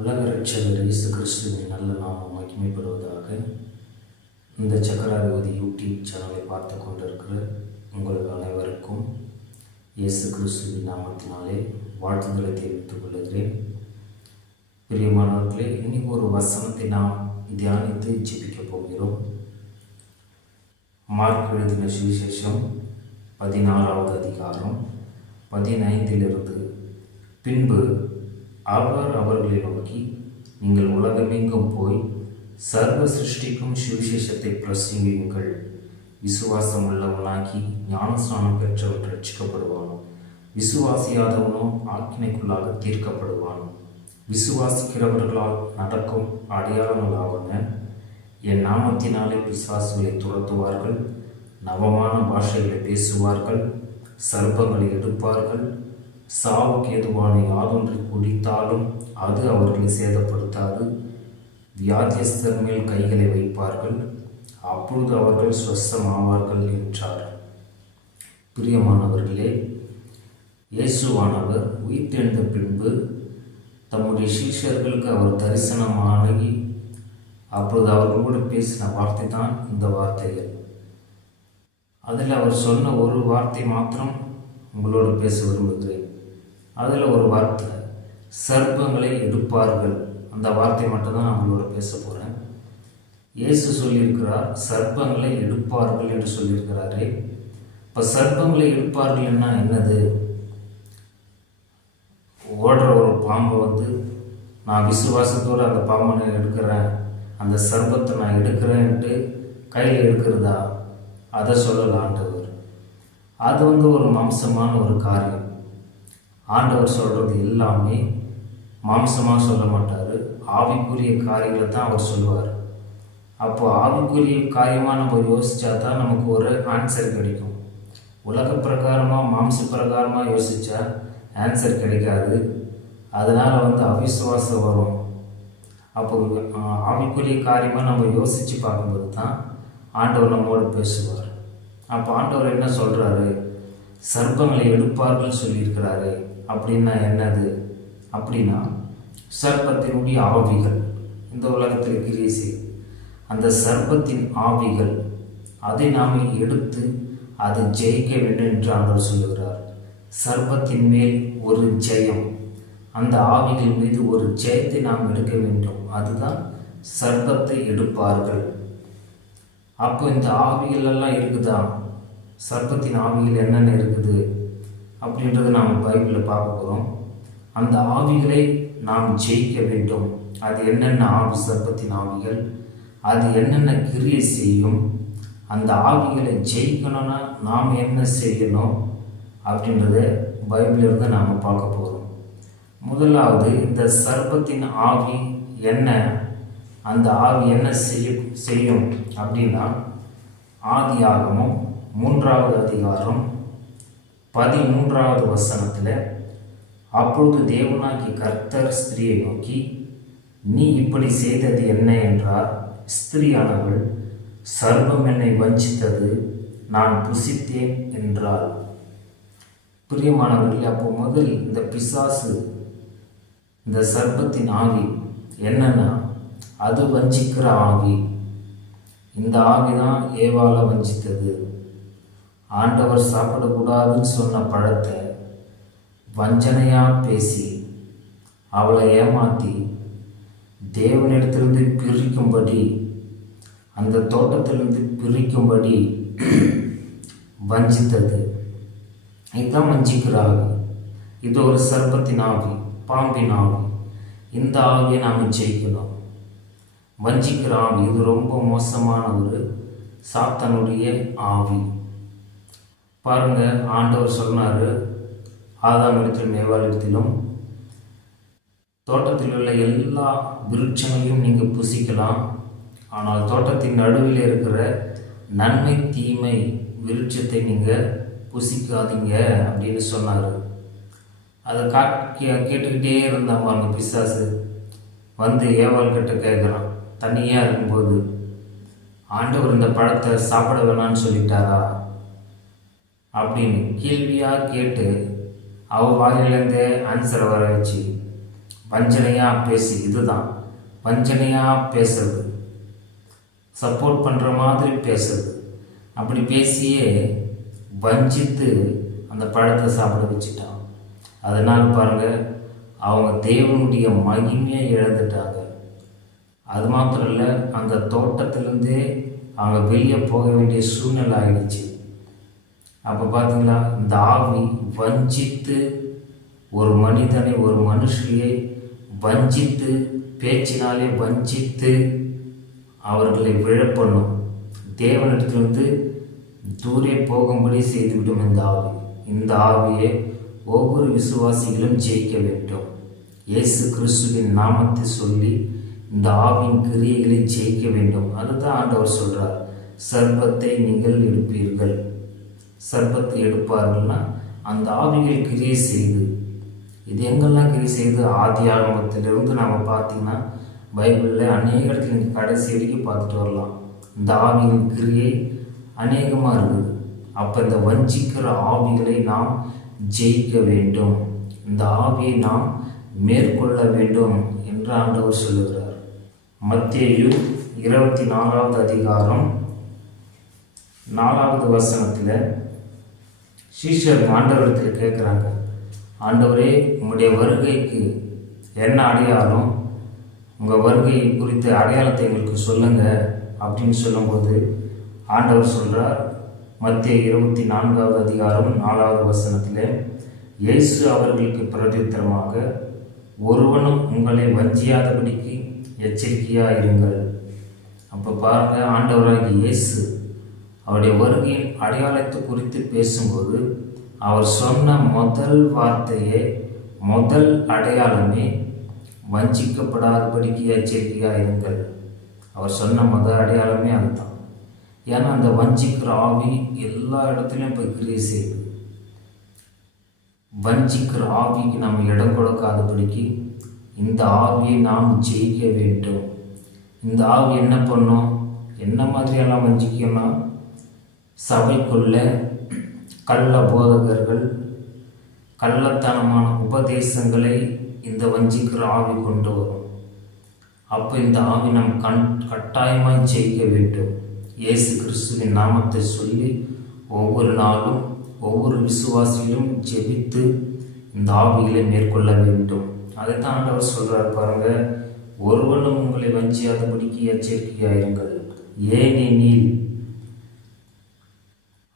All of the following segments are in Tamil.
உலக இரட்சகர் இயேசு கிறிஸ்துவின் நல்ல நாமம் மகிமைப்படுவதாக. இந்த சக்கராதிபதி யூடியூப் சேனலை பார்த்து கொண்டிருக்கிற உங்களுக்கு அனைவருக்கும் இயேசு கிறிஸ்துவின் நாமத்தினாலே வாழ்த்துக்களை தெரிவித்துக் கொள்கிறேன். பிரியமானவர்களே, இன்னைக்கு ஒரு வசனத்தை நாம் தியானித்து ஜெபிக்கப் போகிறோம். மார்க் எழுதின சுவிசேஷம் 16வது அதிகாரம் 15 பின்பு அவர் அவர்களை நோக்கி, நீங்கள் உலகமெங்கும் போய் சர்வ சிருஷ்டிக்கும் சுவிசேஷத்தை பிரசங்கியுங்கள். விசுவாசம் உள்ளவனாகி ஞானஸ்நானம் பெற்றவன் ரட்சிக்கப்படுவான், விசுவாசியாதவனோ ஆக்கினைக்குள்ளாக தீர்க்கப்படுவான். விசுவாசிக்கிறவர்களால் நடக்கும் அடையாளங்களாவன, என் நாமத்தினாலே பிசாசுகளை துரத்துவார்கள், நவமான பாஷைகளை பேசுவார்கள், சர்ப்பங்களை எடுப்பார்கள், சாவுக்கு ஏதுவான யாதொன்றை குடித்தாலும் அது அவர்களை சேதப்படுத்தாது, வியாதியஸ்தர் மேல் கைகளை வைப்பார்கள், அப்பொழுது அவர்கள் ஸ்வஸ்தமாவார்கள் என்றார். பிரியமானவர்களே, இயேசுவானவர் உயிர்த்தெழுந்த பின்பு தம்முடைய சீஷர்களுக்கு அவர் தரிசனமாகி அப்பொழுது அவர்களோடு பேசின வார்த்தை தான் இந்த வார்த்தைகள். அதில் அவர் சொன்ன ஒரு வார்த்தை மாத்திரம் உங்களோடு பேச விரும்புகிறேன். அதில் ஒரு வார்த்தை, சர்ப்பங்களை எடுப்பார்கள். அந்த வார்த்தை மட்டும்தான் நான் உங்களோட பேச போகிறேன். இயேசு சொல்லியிருக்கிறார், சர்ப்பங்களை எடுப்பார்கள் என்று சொல்லியிருக்கிறாரே. இப்போ சர்ப்பங்களை எடுப்பார்கள்னா என்னது? ஓடுற ஒரு பாம்பை நான் விசுவாசத்தோடு அந்த பாம்பை நான் எடுக்கிறேன், அந்த சர்ப்பத்தை நான் எடுக்கிறேன்ட்டு கையில் எடுக்கிறதா? அதை சொல்லலாம் ஆண்டவர். அது ஒரு மாம்சமான ஒரு காரியம். ஆண்டவர் சொல்கிறது எல்லாமே மாம்சமாக சொல்ல மாட்டார், ஆவிக்குரிய காரியங்களை தான் அவர் சொல்லுவார். அப்போ ஆவிக்குரிய காரியமாக நம்ம யோசித்தா தான் நமக்கு ஒரு ஆன்சர் கிடைக்கும். உலக பிரகாரமாக மாம்ச பிரகாரமாக யோசித்தா ஆன்சர் கிடைக்காது. அதனால் அவிசுவாசம் வரும். அப்போ ஆவிக்குரிய காரியமாக நம்ம யோசித்து பார்க்கும்போது தான் ஆண்டவர் நம்மோடு பேசுவார். அப்போ ஆண்டவர் என்ன சொல்கிறாரு? சர்ப்பங்களை எடுப்பார்கள் சொல்லியிருக்கிறாரு. அப்படின்னா என்னது? அப்படின்னா சர்ப்பத்தினுடைய ஆவிகள் இந்த உலகத்தில் கிரீசி, அந்த சர்ப்பத்தின் ஆவிகள் அதை நாம் எடுத்து அதை ஜெயிக்க வேண்டும் என்று ஆண்டவர் சொல்லுகிறார். சர்ப்பத்தின் மேல் ஒரு ஜெயம், அந்த ஆவிகள் மீது ஒரு ஜெயத்தை நாம் எடுக்க வேண்டும். அதுதான் சர்ப்பத்தை எடுப்பார்கள். அப்போ இந்த ஆவிகள் எல்லாம் இருக்குதா? சர்ப்பத்தின் ஆவிகள் என்னென்ன இருக்குது அப்படின்றத நாம் பைபிளில் பார்க்க போகிறோம். அந்த ஆவிகளை நாம் ஜெயிக்க வேண்டும். அது என்னென்ன ஆவி? சர்ப்பத்தின் ஆவிகள் அது என்னென்ன கிரியை செய்யும்? அந்த ஆவிகளை ஜெயிக்கணும்னா நாம் என்ன செய்யணும் அப்படின்றத பைபிளிலிருந்து நாம் பார்க்க போகிறோம். முதலாவது, இந்த சர்ப்பத்தின் ஆவி என்ன? அந்த ஆவி என்ன செய்யும் அப்படின்னா, ஆதியாகமம் 3வது அதிகாரம் 13வது வசனத்தில், அப்பொழுது தேவனாகிய கர்த்தர் ஸ்திரியை நோக்கி, நீ இப்படி செய்தது என்ன என்றார். ஸ்திரியானவள், சர்ப்பம் என்னை வஞ்சித்தது, நான் புசித்தேன் என்றாள். பிரியமானவர்கள், அப்போ முதல் இந்த பிசாசு, இந்த சர்ப்பத்தின் ஆவி என்னன்னா, அது வஞ்சிக்கிற ஆவி. இந்த ஆவி தான் ஏவாளை வஞ்சித்தது. ஆண்டவர் சாப்பிடக்கூடாதுன்னு சொன்ன பழத்தை வஞ்சனையாக பேசி அவளை ஏமாற்றி தேவனிடத்திலிருந்து பிரிக்கும்படி, அந்த தோட்டத்திலிருந்து பிரிக்கும்படி வஞ்சித்தது. இதுதான் வஞ்சிக்கிற ஆவி. இது ஒரு சர்ப்பத்தின் ஆவி, பாம்பின் ஆவி. இந்த ஆவியை நாம் ஜெயிக்கணும். வஞ்சிக்கிற ஆவி இது ரொம்ப மோசமான ஒரு சாத்தானுடைய ஆவி. பாருங்க, ஆண்டவர் சொன்னார், ஆதாம் இடத்திலும் ஏவாள் இடத்திலும், தோட்டத்தில் உள்ள எல்லா விருட்சங்களையும் நீங்கள் புசிக்கலாம், ஆனால் தோட்டத்தின் நடுவில் இருக்கிற நன்மை தீமை விருட்சத்தை நீங்கள் புசிக்காதீங்க அப்படின்னு சொன்னார். அதை கேட்டுக்கிட்டே இருந்தான் பாருங்க பிசாசு. ஏவாள் கிட்ட கேட்குறான், தனியாக இருக்கும்போது, ஆண்டவர் இந்த பழத்தை சாப்பிட வேணான்னு சொல்லிட்டாரா அப்படின்னு கேள்வியாக கேட்டு அவள் வாயிலேருந்தே ஆன்சரை வர வச்சு வஞ்சனையாக பேசி, இதுதான் வஞ்சனையாக பேசுறது, சப்போர்ட் பண்ணுற மாதிரி பேசுறது. அப்படி பேசியே வஞ்சித்து அந்த பழத்தை சாப்பிட வச்சுட்டான். அதனால் பாருங்கள், அவங்க தேவனுடைய மகிமையை இழந்துட்டாங்க. அது மாத்திரம் இல்லை, அந்த தோட்டத்திலேருந்தே அவங்க வெளியே போக வேண்டிய சூழ்நிலை ஆகிடுச்சு. அப்போ பார்த்தீங்களா, இந்த ஆவி வஞ்சித்து ஒரு மனிதனை, ஒரு மனுஷியை வஞ்சித்து, பேச்சினாலே வஞ்சித்து அவர்களை விழப்பண்ணும், தேவனிடத்திலிருந்து தூரே போகும்படி செய்துவிடும் இந்த ஆவி. இந்த ஆவியை ஒவ்வொரு விசுவாசிகளும் ஜெயிக்க வேண்டும். இயேசு கிறிஸ்துவின் நாமத்தை சொல்லி இந்த ஆவியின் கிரியைகளை ஜெயிக்க வேண்டும். அதுதான் ஆண்டவர் சொல்கிறார். சர்ப்பத்தை நீங்கள் எடுப்பீர்கள். சர்ப்பத்தை எடுப்பார்கள்னா அந்த ஆவிகள் கிரியை செய்து, இது எங்கெல்லாம் கிரியை செய்து? ஆதி ஆரம்பத்திலிருந்து நாம் பார்த்தீங்கன்னா பைபிளில் அநேக இடத்துல நீங்கள் கடைசி வரைக்கும் பார்த்துட்டு வரலாம். இந்த ஆவியின் கிரியை அநேகமாக இருக்குது. அப்போ இந்த வஞ்சிக்கிற ஆவிகளை நாம் ஜெயிக்க வேண்டும், இந்த ஆவியை நாம் மேற்கொள்ள வேண்டும் என்று ஆண்டவர் சொல்லுகிறார். மத்தேயு 24வது அதிகாரம் 4வது வசனத்தில் சீஷர் ஆண்டவரிடத்தில் கேட்குறாங்க, ஆண்டவரே, உங்களுடைய வருகைக்கு என்ன அடையாளம்? உங்கள் வருகை குறித்த அடையாளத்தை எங்களுக்கு சொல்லுங்கள் அப்படின்னு சொல்லும்போது ஆண்டவர் சொல்கிறார். மத்தேயு 24வது அதிகாரம் 4வது வசனத்தில், இயேசு அவர்களுக்கு பிரதித்திரமாக, ஒருவனும் உங்களை வஞ்சியாதபடிக்கு எச்சரிக்கையாக இருங்கள். அப்போ பாருங்கள், ஆண்டவராகிய இயேசு அவருடைய வருகையின் அடையாளத்தை குறித்து பேசும்போது அவர் சொன்ன முதல் வார்த்தையே, முதல் அடையாளமே வஞ்சிக்கப்படாதபடிக்கு எச்சரிக்கையாக இருங்கள். அவர் சொன்ன முதல் அடையாளமே அதுதான். ஏன்னா அந்த வஞ்சிக்கிற ஆவி எல்லா இடத்துலையும் போய் கிரியை செய்யுது. வஞ்சிக்கிற ஆவிக்கு நம்ம இடம் கொடுக்காதபடிக்கு இந்த ஆவியை நாம் ஜெயிக்க வேண்டும். இந்த ஆவி என்ன பண்ணும்? என்ன மாதிரியெல்லாம் வஞ்சிக்கணும்னா, சபைக்குள்ள கள்ள போதகர்கள், கள்ளத்தனமான உபதேசங்களை இந்த வஞ்சிக்கிற ஆவி கொண்டு வரும். அப்போ இந்த ஆவி நாம் கட்டாயமாக ஜெயிக்க வேண்டும். இயேசு கிறிஸ்துவின் நாமத்தை சொல்லி ஒவ்வொரு நாளும் ஒவ்வொரு விசுவாசியிலும் ஜெபித்து இந்த ஆவிகளை மேற்கொள்ள வேண்டும். அதை தான் ஆண்டவர் சொல்கிறார் பாருங்க, ஒருவனும் உங்களை வஞ்சியாதபடிக்கு எச்சரிக்கையாயிருங்கள். ஏனெனில்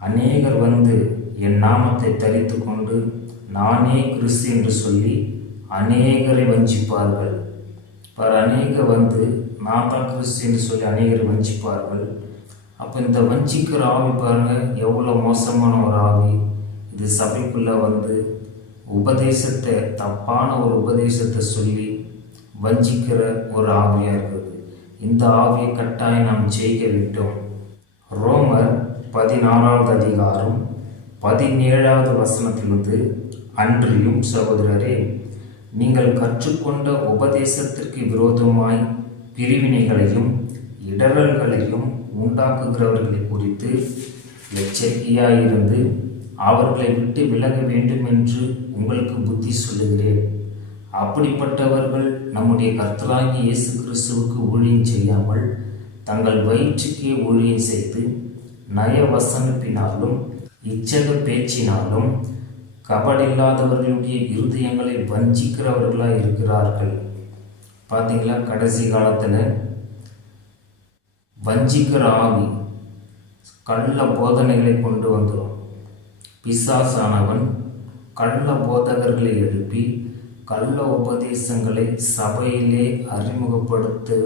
அநேகர் வந்து என் நாமத்தை தரித்து கொண்டு நானே கிறிஸ்து என்று சொல்லி அநேகரை வஞ்சிப்பார்கள். அநேகர் வந்து நான் தான் கிறிஸ்து என்று சொல்லி அநேகரை வஞ்சிப்பார்கள். அப்போ இந்த வஞ்சிக்கிற ஆவி பாருங்கள் எவ்வளோ மோசமான ஒரு ஆவி. இது சபைக்குள்ளே வந்து உபதேசத்தை, தப்பான ஒரு உபதேசத்தை சொல்லி வஞ்சிக்கிற ஒரு ஆவியாக இருக்குது. இந்த ஆவியை கட்டாயம் நாம் ஜெயிக்க வேண்டும். ரோமர் 16வது அதிகாரம் 17வது வசனத்திலிருந்து, அன்றியும் சகோதரரே, நீங்கள் கற்றுக்கொண்ட உபதேசத்திற்கு விரோதமாய் பிரிவினைகளையும் இடரல்களையும் உண்டாக்குகிறவர்களை குறித்து எச்சரிக்கையாயிருந்து அவர்களை விட்டு விலக வேண்டும் என்று உங்களுக்கு புத்தி சொல்லுகிறேன். அப்படிப்பட்டவர்கள் நம்முடைய கர்த்தராகிய இயேசு கிறிஸ்துவுக்கு ஊழியம் செய்யாமல் தங்கள் வயிற்றுக்கே ஊழியம் செய்து நயவசனிப்பினாலும் இச்சக பேச்சினாலும் கபடில்லாதவர்களுடைய இருதயங்களை வஞ்சிக்கிறவர்களாக இருக்கிறார்கள். பார்த்தீங்களா, கடைசி காலத்தில் வஞ்சிக்கிற ஆவி கள்ள போதனைகளை கொண்டு வந்துடும். பிசாசானவன் கள்ள போதகர்களை எழுப்பி கள்ள உபதேசங்களை சபையிலே அறிமுகப்படுத்த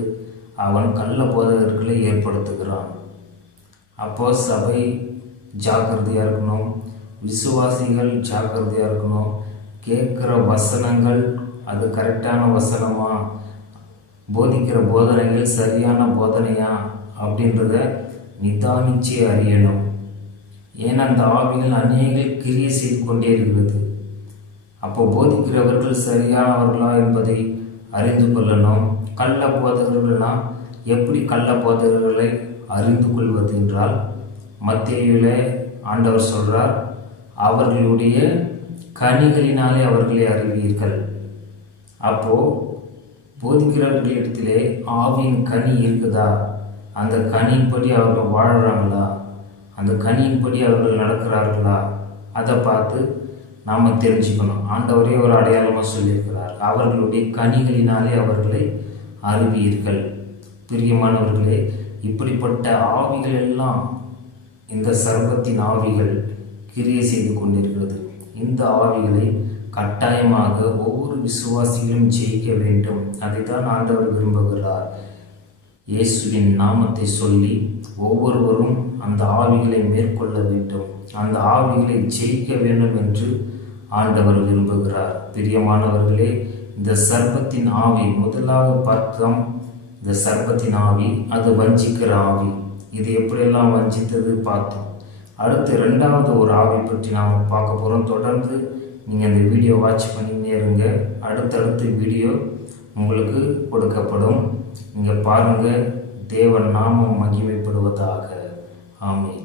அவன் கள்ள போதகர்களை ஏற்படுத்துகிறான். அப்போ சபை ஜாக்கிரதையாக இருக்கணும், விசுவாசிகள் ஜாக்கிரதையாக இருக்கணும். கேட்குற வசனங்கள் அது கரெக்டான வசனமா, போதிக்கிற போதனைகள் சரியான போதனையா அப்படின்றத நிதானிச்சு அறியணும். ஏன்னா அந்த ஆவிகள் அநேக கிரியை செய்து கொண்டே இருக்கிறது. அப்போ போதிக்கிறவர்கள் சரியானவர்களா என்பதை அறிந்து கொள்ளணும். கள்ள போதகர்கள்னால் எப்படி கள்ள போதகர்களை அறிந்து கொள்வது என்றால், மத்தேயுவிலே ஆண்டவர் சொல்கிறார், அவர்களுடைய கனிகளினாலே அவர்களை அறிவீர்கள். அப்போது போதிக்கிறவர்களிடத்திலே ஆவியின் கனி இருக்குதா? அந்த கனியின்படி அவர்கள் வாழ்கிறாங்களா? அந்த கனியின்படி அவர்கள் நடக்கிறார்களா? அதை பார்த்து நாம் தெரிஞ்சுக்கணும். ஆண்டவரே ஒரு அடையாளமாக சொல்லியிருக்கிறார், அவர்களுடைய கனிகளினாலே அவர்களை அறிவீர்கள். பிரியமானவர்களே, இப்படிப்பட்ட ஆவிகள் எல்லாம் இந்த சர்ப்பத்தின் ஆவிகள் கிரியை செய்து கொண்டிருக்கிறது. இந்த ஆவிகளை கட்டாயமாக ஒவ்வொரு விசுவாசிகளும் ஜெயிக்க வேண்டும். அதை தான் ஆண்டவர் விரும்புகிறார். இயேசுவின் நாமத்தை சொல்லி ஒவ்வொருவரும் அந்த ஆவிகளை மேற்கொள்ள வேண்டும், அந்த ஆவிகளை ஜெயிக்க வேண்டும் என்று ஆண்டவர் விரும்புகிறார். பிரியமானவர்களே, இந்த சர்ப்பத்தின் ஆவி முதலாவது பார்த்தோம். இந்த சர்ப்பத்தின் ஆவி அது வஞ்சிக்கிற ஆவி. இது எப்படியெல்லாம் வஞ்சித்தது பார்த்தோம். அடுத்து ரெண்டாவது ஒரு ஆவி பற்றி நாம் பார்க்க போகிறோம். தொடர்ந்து நீங்கள் இந்த வீடியோ வாட்ச் பண்ணிக்கிட்டே இருங்க. அடுத்தடுத்து வீடியோ உங்களுக்கு கொடுக்கப்படும். நீங்கள் பாருங்கள். தேவன் நாமம் மகிமைப்படுவதாக. ஆமென்.